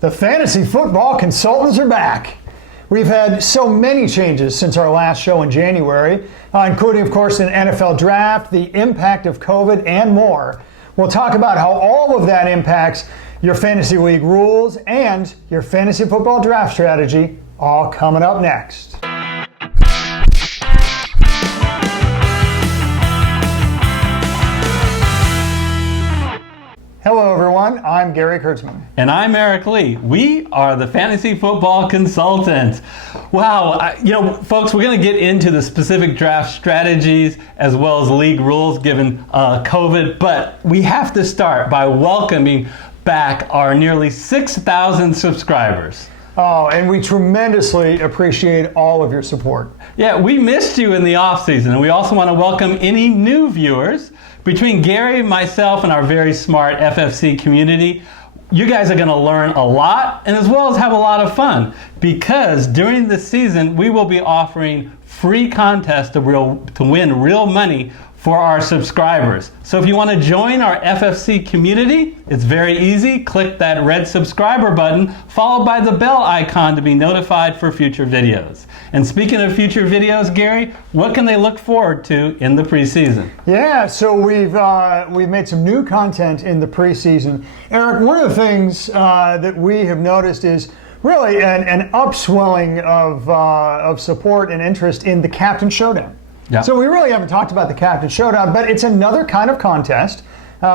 The fantasy football consultants are back. We've had so many changes since our last show in January, including, of course, an NFL draft, the impact of COVID, and more. We'll talk about how all of that impacts your fantasy league rules and your fantasy football draft strategy, all coming up next. Hello, everyone. I'm Gary Kurtzman. And I'm Eric Lee. We are the Fantasy Football Consultants. Wow. Folks, we're going to get into the specific draft strategies as well as league rules given COVID. But we have to start by welcoming back our nearly 6,000 subscribers. Oh, and we tremendously appreciate all of your support. Yeah, we missed you in the off season, and we also want to welcome any new viewers. Between Gary, myself, and our very smart FFC community, you guys are going to learn a lot and as well as have a lot of fun, because during the season we will be offering free contests to win real money for our subscribers. So if you want to join our FFC community, it's very easy. Click that red subscriber button followed by the bell icon to be notified for future videos. And speaking of future videos, Gary, what can they look forward to in the preseason? Yeah, so we've made some new content in the preseason. Eric, one of the things that we have noticed is really an upswelling of support and interest in the Captain Showdown. Yeah. So we really haven't talked about the Captain Showdown, but it's another kind of contest.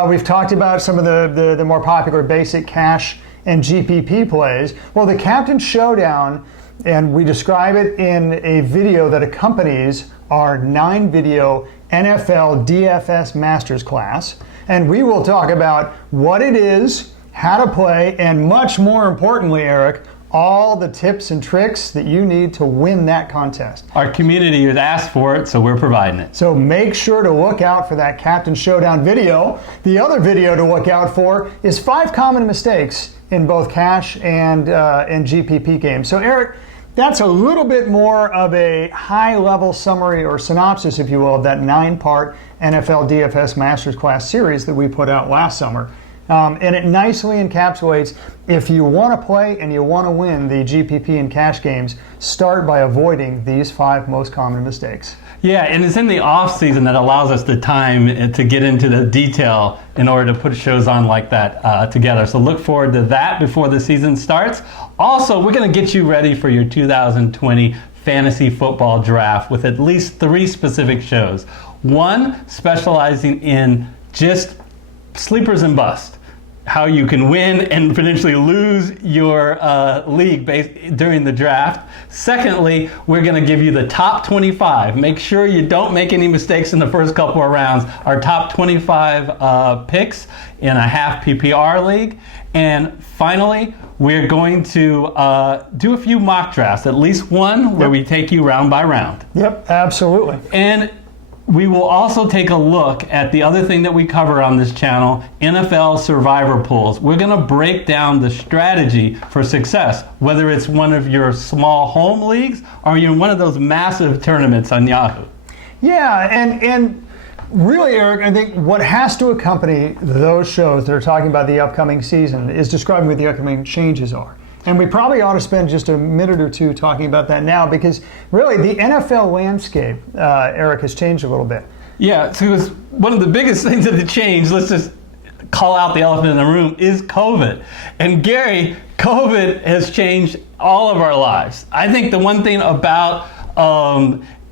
We've talked about some of the more popular basic cash and GPP plays. Well, the Captain Showdown, and we describe it in a video that accompanies our 9-video NFL DFS Master Class. And we will talk about what it is, how to play, and much more importantly, Eric, all the tips and tricks that you need to win that contest. Our community has asked for it, so we're providing it. So make sure to look out for that Captain Showdown video. The other video to look out for is 5 common mistakes in both cash and GPP games. So Eric, that's a little bit more of a high-level summary or synopsis, if you will, of that 9-part NFL DFS Master Class series that we put out last summer. And it nicely encapsulates, if you want to play and you want to win the GPP and cash games, start by avoiding these 5 most common mistakes. Yeah, and it's in the off season that allows us the time to get into the detail in order to put shows on like that together. So look forward to that before the season starts. Also, we're going to get you ready for your 2020 fantasy football draft with at least 3 specific shows. One specializing in just sleepers and bust, how you can win and potentially lose your league during the draft. Secondly, we're going to give you the top 25. Make sure you don't make any mistakes in the first couple of rounds. Our top 25 picks in a half PPR league. And finally, we're going to do a few mock drafts, at least one where we take you round by round. Yep, absolutely. And we will also take a look at the other thing that we cover on this channel, NFL survivor pools. We're going to break down the strategy for success, whether it's one of your small home leagues or you're in one of those massive tournaments on Yahoo. Yeah, and really, Eric, I think what has to accompany those shows that are talking about the upcoming season is describing what the upcoming changes are. And we probably ought to spend just a minute or two talking about that now, because really the NFL landscape, Eric, has changed a little bit. Yeah, so one of the biggest things that have changed, let's just call out the elephant in the room, is COVID. And Gary, COVID has changed all of our lives. I think the one thing about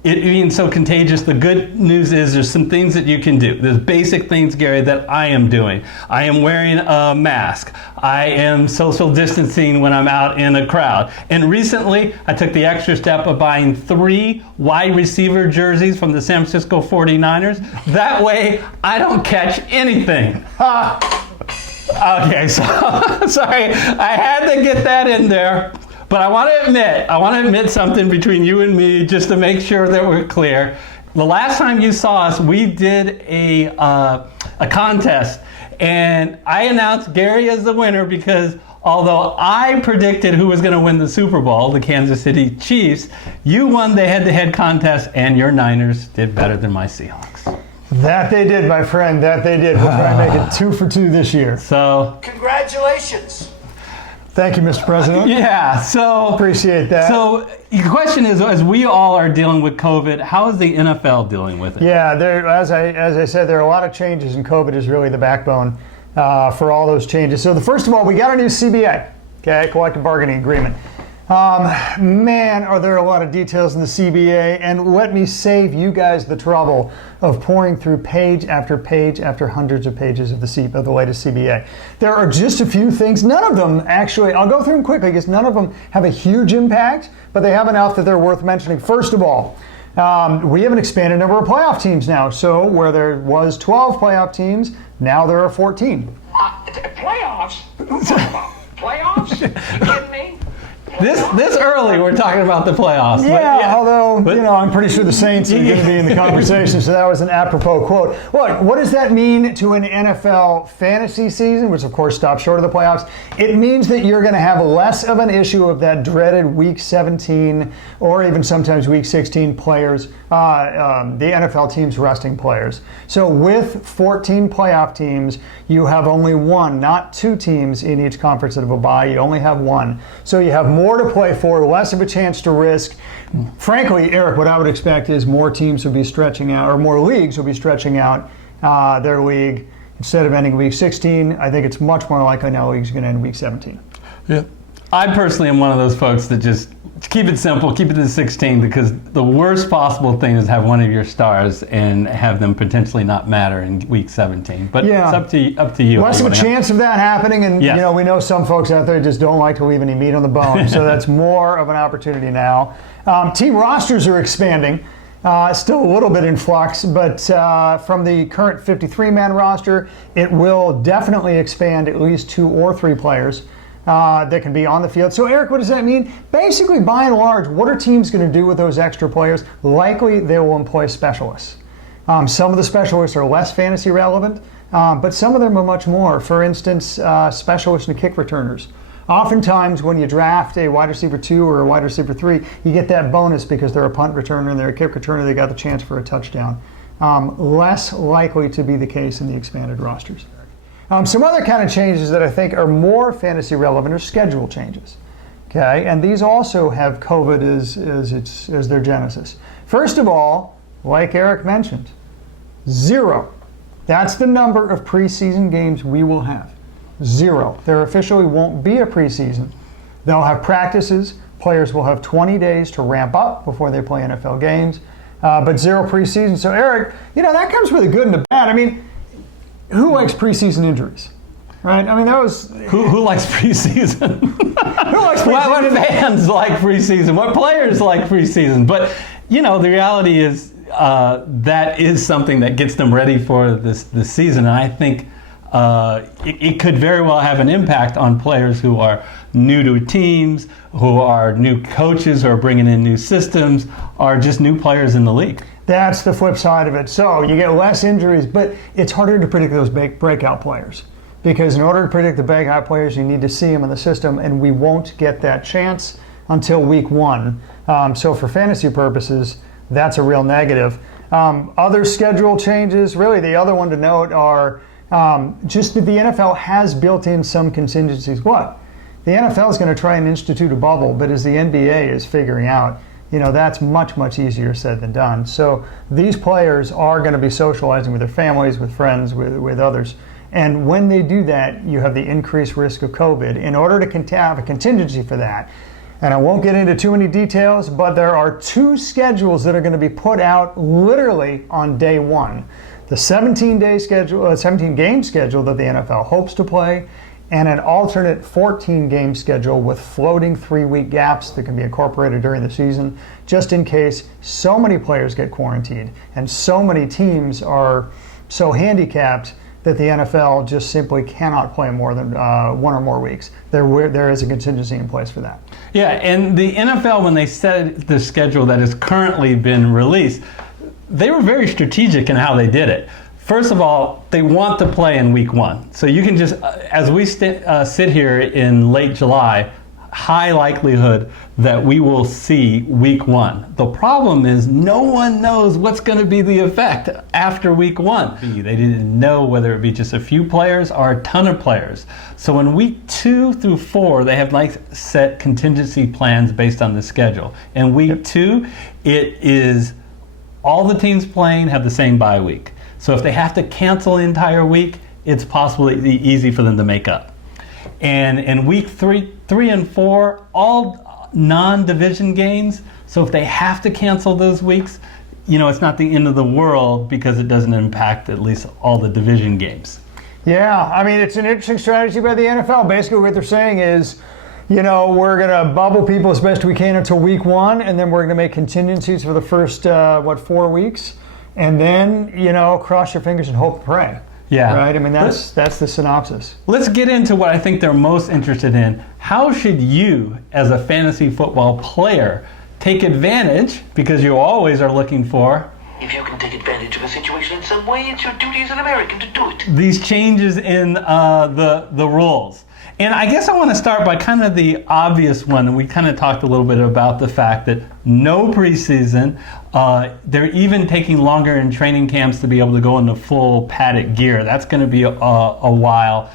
it being so contagious, the good news is there's some things that you can do. There's basic things, Gary, that I am doing. I am wearing a mask. I am social distancing when I'm out in a crowd. And recently, I took the extra step of buying 3 wide receiver jerseys from the San Francisco 49ers. That way, I don't catch anything. Okay, so sorry, I had to get that in there. But I want to admit something between you and me, just to make sure that we're clear. The last time you saw us, we did a contest, and I announced Gary as the winner because although I predicted who was going to win the Super Bowl, the Kansas City Chiefs, you won the head-to-head contest, and your Niners did better than my Seahawks. That they did, my friend. That they did. We're trying to make it 2 for 2 this year. So, congratulations. Thank you, Mr. President. Yeah, so Appreciate that. So the question is, as we all are dealing with COVID, how is the NFL dealing with it? Yeah, as I said, there are a lot of changes, and COVID is really the backbone for all those changes. So first of all, we got a new CBA, okay, collective bargaining agreement. Man, are there a lot of details in the CBA, and let me save you guys the trouble of pouring through page after page after hundreds of pages of the latest CBA. There are just a few things. None of them actually, I'll go through them quickly because none of them have a huge impact, but they have enough that they're worth mentioning. First of all, we have an expanded number of playoff teams now. So where there was 12 playoff teams, now there are 14. Playoffs? Playoffs? You kidding me? This early, we're talking about the playoffs. Yeah, although, I'm pretty sure the Saints are going to be in the conversation, so that was an apropos quote. Look, what does that mean to an NFL fantasy season, which of course stops short of the playoffs? It means that you're going to have less of an issue of that dreaded Week 17 or even sometimes Week 16 players, the NFL teams resting players. So with 14 playoff teams, you have only one, not two teams in each conference that have a bye. You only have one. So you have more to play for, less of a chance to risk. Frankly, Eric, what I would expect is more teams would be stretching out, or more leagues will be stretching out their league. Instead of ending Week 16, I think it's much more likely now leagues are going to end Week 17. Yeah. I personally am one of those folks that just keep it simple, keep it to 16, because the worst possible thing is have one of your stars and have them potentially not matter in Week 17. But yeah, it's up to you. Less of a chance of that happening, and yes. We know some folks out there just don't like to leave any meat on the bone, so that's more of an opportunity now. Team rosters are expanding. Still a little bit in flux, but from the current 53-man roster, it will definitely expand at least 2 or 3 players that can be on the field. So, Eric, what does that mean? Basically, by and large, what are teams going to do with those extra players? Likely, they will employ specialists. Some of the specialists are less fantasy relevant, but some of them are much more. For instance, specialists and kick returners. Oftentimes, when you draft a wide receiver 2 or a wide receiver 3, you get that bonus because they're a punt returner and they're a kick returner. They got the chance for a touchdown. Less likely to be the case in the expanded rosters. Some other kind of changes that I think are more fantasy relevant are schedule changes. Okay, and these also have COVID as their genesis. First of all, like Eric mentioned, 0. That's the number of preseason games we will have. 0. There officially won't be a preseason. They'll have practices. Players will have 20 days to ramp up before they play NFL games, but 0 preseason. So, Eric, that comes with a good and a bad. I mean, who likes preseason injuries? Right? I mean, that was... Who likes preseason? Who likes preseason? What fans like preseason? What players like preseason? But, the reality is that is something that gets them ready for this season. And I think it could very well have an impact on players who are new to teams, who are new coaches, who are bringing in new systems, are just new players in the league. That's the flip side of it. So you get less injuries, but it's harder to predict those breakout players. Because in order to predict the breakout players, you need to see them in the system, and we won't get that chance until week 1. So for fantasy purposes, that's a real negative. Other schedule changes, really the other one to note are just that the NFL has built in some contingencies. What? The NFL is going to try and institute a bubble, but as the NBA is figuring out, that's much, much easier said than done. So these players are going to be socializing with their families, with friends, with others. And when they do that, you have the increased risk of COVID. In order to have a contingency for that, and I won't get into too many details, but there are 2 schedules that are going to be put out literally on day 1. The 17-game schedule that the NFL hopes to play, and an alternate 14-game schedule with floating 3-week gaps that can be incorporated during the season, just in case so many players get quarantined and so many teams are so handicapped that the NFL just simply cannot play more than 1 or more weeks. There is a contingency in place for that. Yeah, and the NFL, when they set the schedule that has currently been released, they were very strategic in how they did it. First of all, they want to play in week 1. So you can just, as we sit here in late July, high likelihood that we will see week 1. The problem is no one knows what's going to be the effect after week 1. They didn't know whether it be just a few players or a ton of players. So in week 2 through 4, they have set contingency plans based on the schedule. In week 2, it is all the teams playing have the same bye week. So if they have to cancel the entire week, it's possibly easy for them to make up. And in week 3 and 4, all non-division games. So if they have to cancel those weeks, it's not the end of the world because it doesn't impact at least all the division games. Yeah, I mean, it's an interesting strategy by the NFL. Basically what they're saying is, we're going to bubble people as best we can until week 1, and then we're going to make contingencies for the first, 4 weeks. And then, cross your fingers and hope and pray. Yeah. Right? I mean, that's the synopsis. Let's get into what I think they're most interested in. How should you, as a fantasy football player, take advantage, because you always are looking for, If you can take advantage of a situation in some way, it's your duty as an American to do it. these changes in the rules. And I guess I want to start by kind of the obvious one. And we kind of talked a little bit about the fact that no preseason. They're even taking longer in training camps to be able to go into full padded gear. That's going to be a while.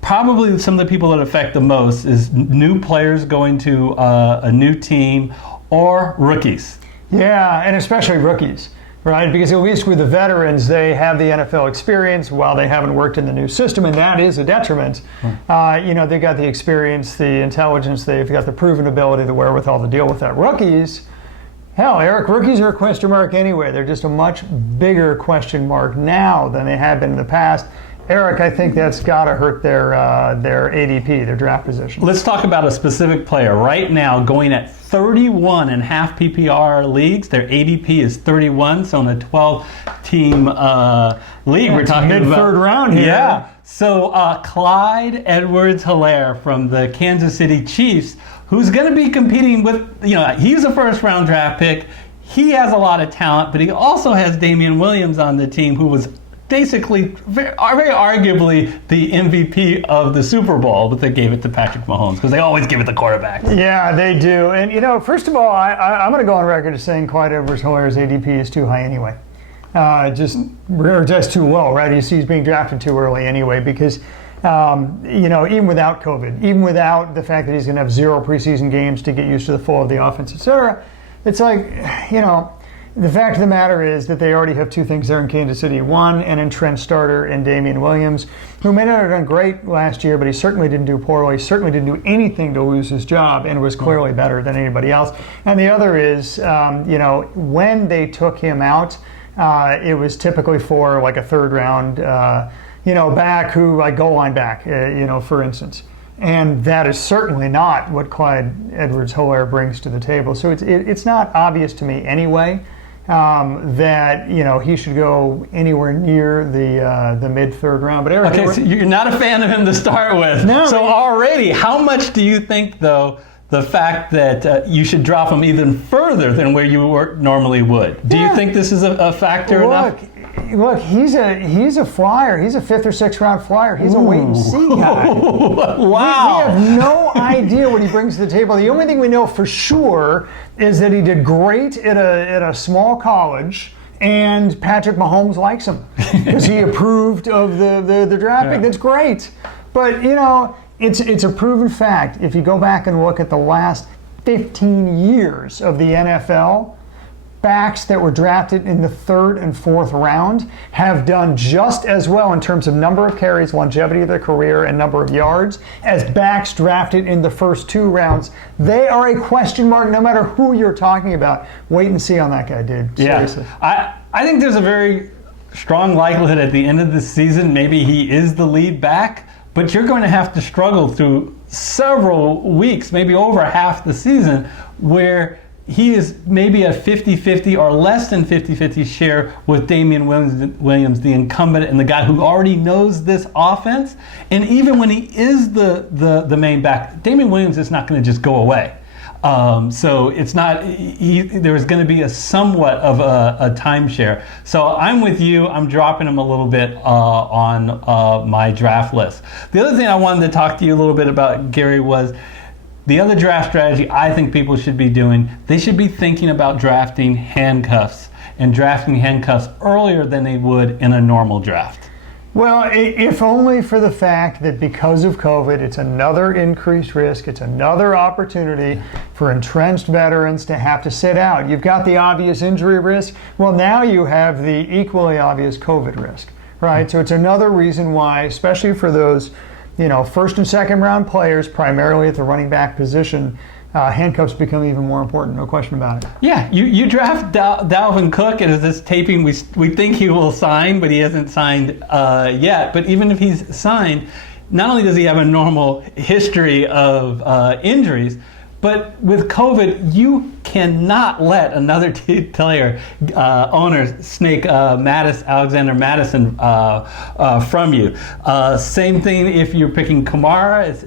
Probably some of the people that affect the most is new players going to a new team or rookies. Yeah, and especially rookies, right? Because at least with the veterans, they have the NFL experience while they haven't worked in the new system, and that is a detriment. They've got the experience, the intelligence, they've got the proven ability, the wherewithal to deal with that. Rookies, hell, Eric, rookies are a question mark anyway. They're just a much bigger question mark now than they have been in the past. Eric, I think that's got to hurt their ADP, their draft position. Let's talk about a specific player. Right now, going at 31 in half PPR leagues, their ADP is 31. So in a 12-team league, we're talking about mid-third round here. Yeah. So Clyde Edwards-Helaire from the Kansas City Chiefs, who's going to be competing with, he's a first-round draft pick. He has a lot of talent, but he also has Damian Williams on the team, who was basically, very arguably, the MVP of the Super Bowl, but they gave it to Patrick Mahomes because they always give it to quarterbacks. Yeah, they do. And, first of all, I'm going to go on record as saying Clyde Edwards-Helaire's ADP is too high anyway. Just too low, right? He's being drafted too early anyway because, even without COVID, even without the fact that he's going to have 0 preseason games to get used to the flow of the offense, etc., it's like, the fact of the matter is that they already have 2 things there in Kansas City. One, an entrenched starter in Damian Williams, who may not have done great last year, but he certainly didn't do poorly. He certainly didn't do anything to lose his job and was clearly better than anybody else. And the other is, when they took him out, it was typically for like a third round, back who, like goal line back, for instance. And that is certainly not what Clyde Edwards-Helaire brings to the table. So it's not obvious to me anyway that he should go anywhere near the mid-third round. But Eric, okay, so you're not a fan of him to start with. No. So already, how much do you think, though, the fact that you should drop him even further than where you normally would? Do you think this is a factor enough? Look, he's a flyer. He's a 5th or 6th round flyer. He's a wait-and-see guy. Wow. We have no idea what he brings to the table. The only thing we know for sure is that he did great at a small college, and Patrick Mahomes likes him because he approved of the draft pick. That's great. But, it's a proven fact. If you go back and look at the last 15 years of the NFL, backs that were drafted in the 3rd and 4th round have done just as well in terms of number of carries, longevity of their career, and number of yards as backs drafted in the first 2 rounds. They are a question mark no matter who you're talking about. Wait and see on that guy, dude. Seriously. Yeah. I think there's a very strong likelihood at the end of the season maybe he is the lead back, but you're going to have to struggle through several weeks, maybe over half the season, where he is maybe a 50-50 or less than 50-50 share with Damian Williams, the incumbent and the guy who already knows this offense. And even when he is the main back, Damian Williams is not going to just go away. So it's not, there's going to be a somewhat of a timeshare. So I'm with you. I'm dropping him a little bit on my draft list. The other thing I wanted to talk to you a little bit about, Gary, was the other draft strategy I think people should be doing. They should be thinking about drafting handcuffs and drafting handcuffs earlier than they would in a normal draft. Well, if only for the fact that because of COVID, it's another increased risk. It's another opportunity for entrenched veterans to have to sit out. You've got the obvious injury risk. Well, now you have the equally obvious COVID risk, right? So it's another reason why, especially for those, first and second round players, primarily at the running back position, handcuffs become even more important, no question about it. Yeah, you draft Dalvin Cook, and as this taping, we think he will sign, but he hasn't signed yet. But even if he's signed, not only does he have a normal history of injuries, but with COVID, you cannot let another player, owner, snake Alexander Madison from you. Same thing if you're picking Kamara.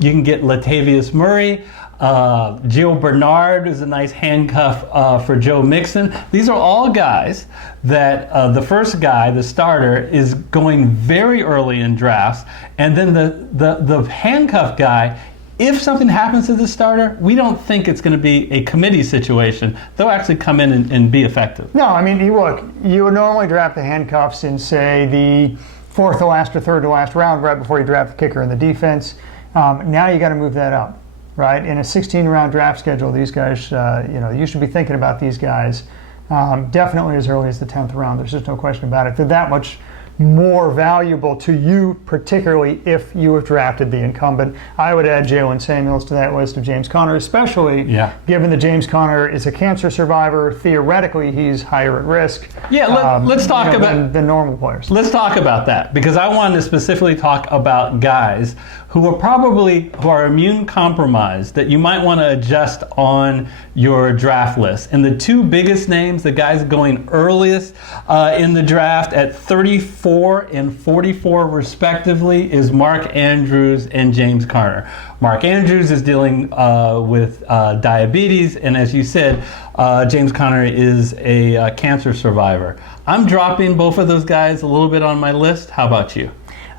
You can get Latavius Murray. Gio Bernard is a nice handcuff for Joe Mixon. These are all guys that the first guy, the starter, is going very early in drafts, and then the handcuff guy, if something happens to the starter, we don't think it's going to be a committee situation. They'll actually come in and be effective. No, I mean, look, you would normally draft the handcuffs in, say, the fourth to last or third to last round, right before you draft the kicker in the defense. Now you got to move that up, right? In a 16-round draft schedule, these guys, you should be thinking about these guys definitely as early as the 10th round. There's just no question about it. They're that much more valuable to you, particularly if you have drafted the incumbent. I would add Jalen Samuels to that list of James Conner, especially given that James Conner is a cancer survivor. Theoretically, he's higher at risk. Yeah, let's talk about than normal players. Let's talk about that, because I wanted to specifically talk about guys who are immune compromised that you might want to adjust on your draft list. And the two biggest names, the guys going earliest in the draft at 34 and 44 respectively, is Mark Andrews and James Conner. Mark Andrews is dealing with diabetes, and as you said, James Conner is a cancer survivor. I'm dropping both of those guys a little bit on my list. How about you?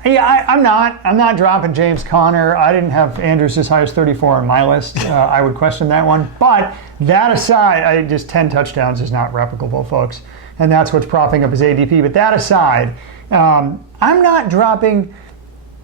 Yeah, I'm not dropping James Conner. I didn't have Andrews as high as 34 on my list. I would question that one. But that aside, just 10 touchdowns is not replicable, folks. And that's what's propping up his ADP. But that aside, I'm not dropping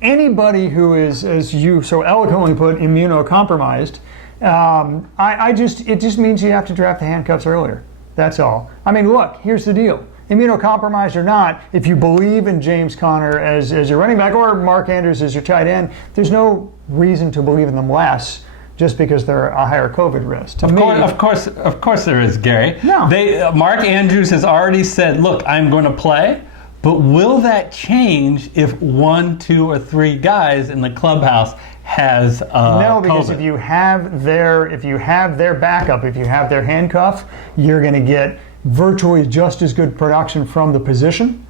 anybody who is, as you so eloquently put, immunocompromised. It just means you have to draft the handcuffs earlier. That's all. I mean, look, here's the deal. Immunocompromised or not, if you believe in James Conner as your running back or Mark Andrews as your tight end, there's no reason to believe in them less just because they're a higher COVID risk. Of course there is, Gary. No. Mark Andrews has already said, look, I'm going to play, but will that change if 1, 2, or 3 guys in the clubhouse has No, because COVID? if you have their backup, if you have their handcuff, you're going to get virtually just as good production from the position.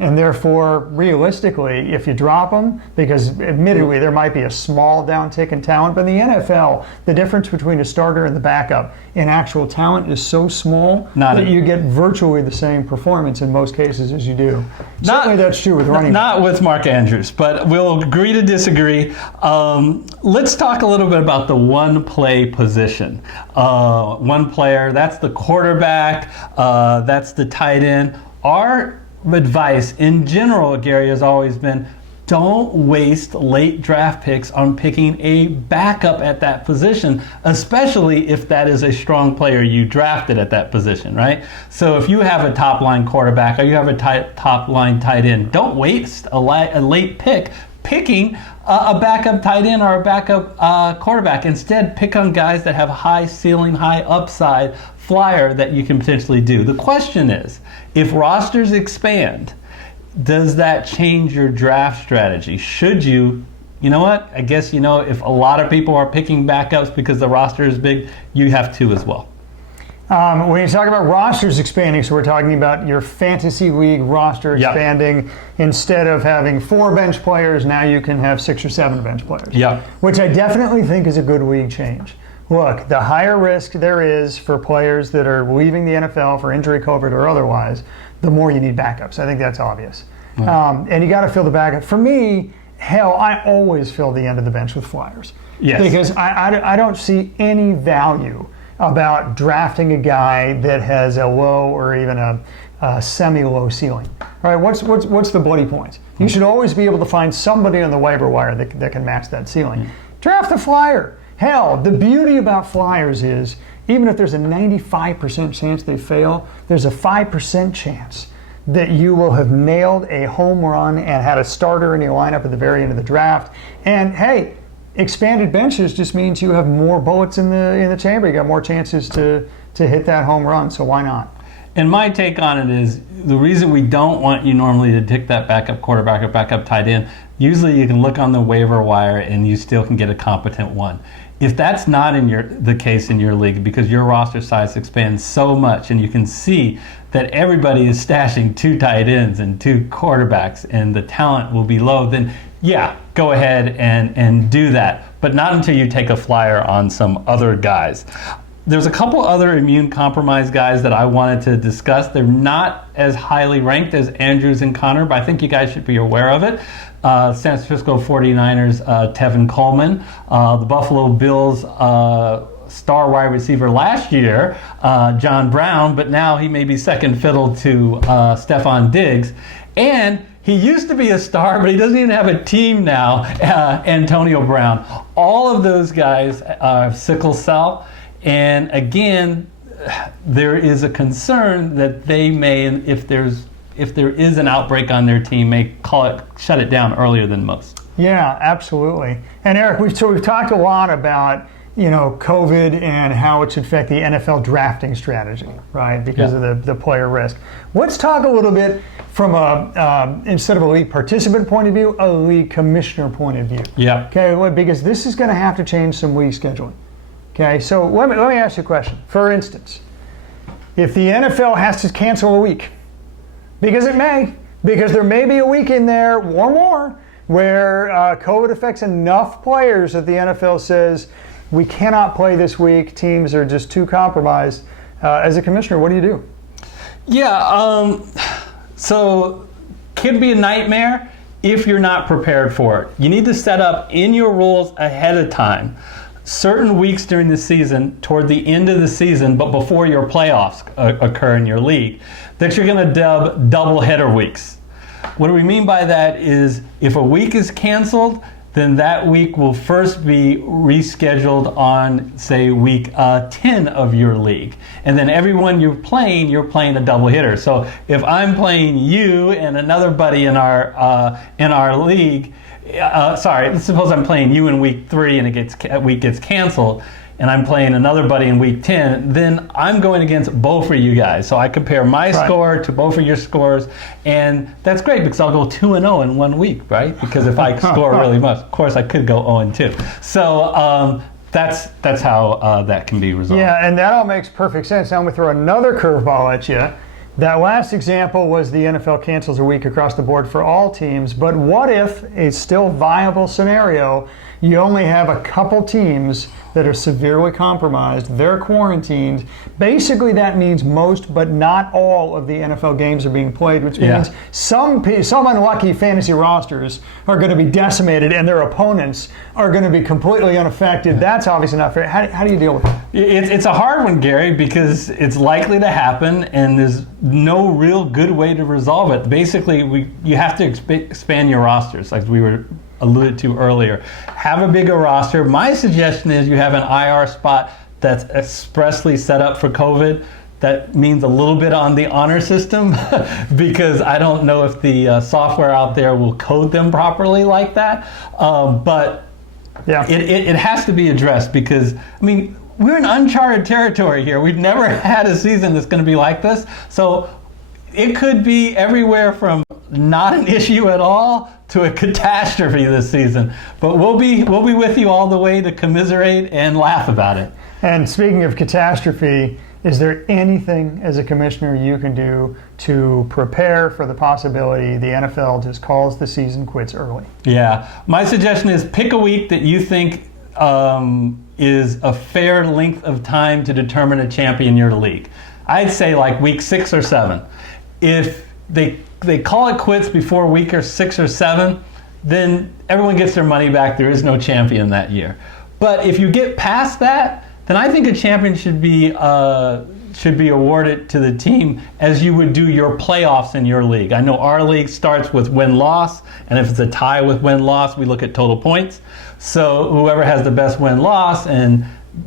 And therefore, realistically, if you drop them, because admittedly there might be a small downtick in talent, but in the NFL, the difference between a starter and the backup in actual talent is so small that you get virtually the same performance in most cases as you do. Certainly that's true with running. Not with Mark Andrews, but we'll agree to disagree. Let's talk a little bit about the one play position. One player, that's the quarterback, that's the tight end. Our advice in general, Gary, has always been, don't waste late draft picks on picking a backup at that position, especially if that is a strong player you drafted at that position, right? So if you have a top line quarterback or you have a top line tight end, don't waste a late pick picking a backup tight end or a backup quarterback. Instead, pick on guys that have high ceiling, high upside flyer that you can potentially do. The question is, if rosters expand, does that change your draft strategy? Should you know what? I guess, if a lot of people are picking backups because the roster is big, you have to as well. When you talk about rosters expanding, so we're talking about your fantasy league roster expanding. Instead of having 4 bench players, now you can have 6 or 7 bench players. Yeah. Which I definitely think is a good league change. look, the higher risk there is for players that are leaving the NFL for injury, COVID, or otherwise, the more you need backups. I think that's obvious. And you got to fill the backup. For me, hell, I always fill the end of the bench with flyers. Yes. Because I don't see any value about drafting a guy that has a low or even a semi-low ceiling. All right, what's the bloody point? You should always be able to find somebody on the waiver wire that can match that ceiling. Draft a flyer. Hell, the beauty about flyers is even if there's a 95% chance they fail, there's a 5% chance that you will have nailed a home run and had a starter in your lineup at the very end of the draft. And hey, expanded benches just means you have more bullets in the chamber. You got more chances to hit that home run, so why not? And my take on it is the reason we don't want you normally to take that backup quarterback or backup tight end, usually you can look on the waiver wire and you still can get a competent one. If that's not the case in your league because your roster size expands so much and you can see that everybody is stashing 2 tight ends and 2 quarterbacks and the talent will be low, then yeah, go ahead and do that. But not until you take a flyer on some other guys. There's a couple other immune-compromised guys that I wanted to discuss. They're not as highly ranked as Andrews and Connor, but I think you guys should be aware of it. San Francisco 49ers, Tevin Coleman. The Buffalo Bills star wide receiver last year, John Brown, but now he may be second fiddle to Stephon Diggs. And he used to be a star, but he doesn't even have a team now, Antonio Brown. All of those guys are sickle cell. And again, there is a concern that they may, if there is an outbreak on their team, may shut it down earlier than most. Yeah, absolutely. And Eric, we've talked a lot about COVID and how it should affect the NFL drafting strategy, right? Because of the player risk. Let's talk a little bit from instead of a league participant point of view, a league commissioner point of view. Yeah. Okay, because this is going to have to change some league scheduling. Okay, so let me ask you a question. For instance, if the NFL has to cancel a week, because there may be a week in there or more where COVID affects enough players that the NFL says we cannot play this week, teams are just too compromised. As a commissioner, what do you do? Yeah, so could be a nightmare if you're not prepared for it. You need to set up in your rules ahead of time certain weeks during the season, toward the end of the season, but before your playoffs occur in your league, that you're going to dub double header weeks. What do we mean by that is if a week is canceled, then that week will first be rescheduled on, say, week 10 of your league. And then everyone you're playing a double hitter. So if I'm playing you and another buddy in our league, let's suppose I'm playing you in week 3 and week gets canceled, and I'm playing another buddy in week 10, then I'm going against both of you guys. So I compare my score to both of your scores, and that's great because I'll go 2-0 in 1 week, right? Because if I score really much, of course I could go 0-2. So that's how that can be resolved. Yeah, and that all makes perfect sense. Now I'm going to throw another curveball at you. That last example was the NFL cancels a week across the board for all teams, but what if a still viable scenario, you only have a couple teams that are severely compromised, they're quarantined. Basically that means most but not all of the NFL games are being played, which means some unlucky fantasy rosters are going to be decimated and their opponents are going to be completely unaffected. That's obviously not fair. How do you deal with that? It's a hard one, Gary, because it's likely to happen and there's no real good way to resolve it. Basically, you have to expand your rosters, like we were alluded to earlier. Have a bigger roster. My suggestion is you have an IR spot that's expressly set up for COVID. That means a little bit on the honor system because I don't know if the software out there will code them properly like that. But it has to be addressed because, I mean, we're in uncharted territory here. We've never had a season that's going to be like this. So it could be everywhere from not an issue at all to a catastrophe this season. But we'll be with you all the way to commiserate and laugh about it. And speaking of catastrophe, is there anything as a commissioner you can do to prepare for the possibility the NFL just calls the season quits early? Yeah. My suggestion is pick a week that you think is a fair length of time to determine a champion in your league? I'd say like week 6 or 7. If they call it quits before week 6 or 7, then everyone gets their money back. There is no champion that year. But if you get past that, then I think a champion should be awarded to the team as you would do your playoffs in your league. I know our league starts with win-loss, and if it's a tie with win-loss, we look at total points. So whoever has the best win-loss, and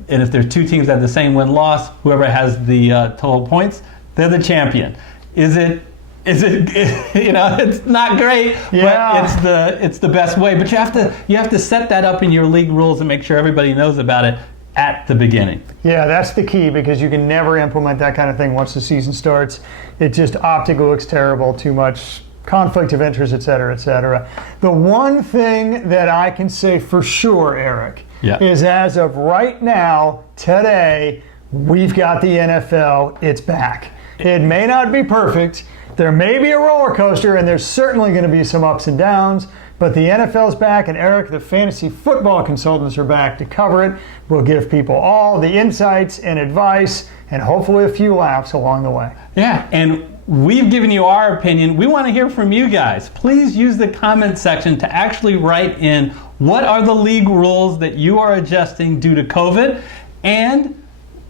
if there's 2 teams that have the same win-loss, whoever has the total points, they're the champion. Is it it's not great, but it's the best way. But you have to set that up in your league rules and make sure everybody knows about it at the beginning. Yeah, that's the key, because you can never implement that kind of thing once the season starts. It just optically looks terrible, too much conflict of interest, et cetera, et cetera. The one thing that I can say for sure, Eric, is as of right now, today, we've got the NFL. It's back. It may not be perfect. There may be a roller coaster, and there's certainly going to be some ups and downs, but the NFL's back, and Eric, the fantasy football consultants are back to cover it. We'll give people all the insights and advice, and hopefully a few laughs along the way. Yeah, and we've given you our opinion. We want to hear from you guys. Please use the comment section to actually write in what are the league rules that you are adjusting due to COVID, and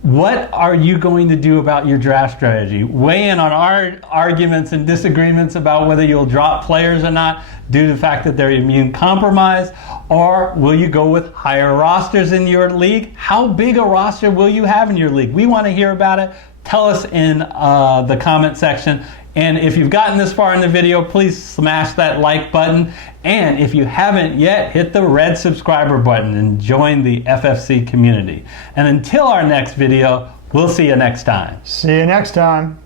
what are you going to do about your draft strategy? Weigh in on our arguments and disagreements about whether you'll drop players or not due to the fact that they're immune compromised, or will you go with higher rosters in your league? How big a roster will you have in your league? We want to hear about it. Tell us in the comment section. And if you've gotten this far in the video, please smash that like button. And if you haven't yet, hit the red subscriber button and join the FFC community. And until our next video, we'll see you next time. See you next time.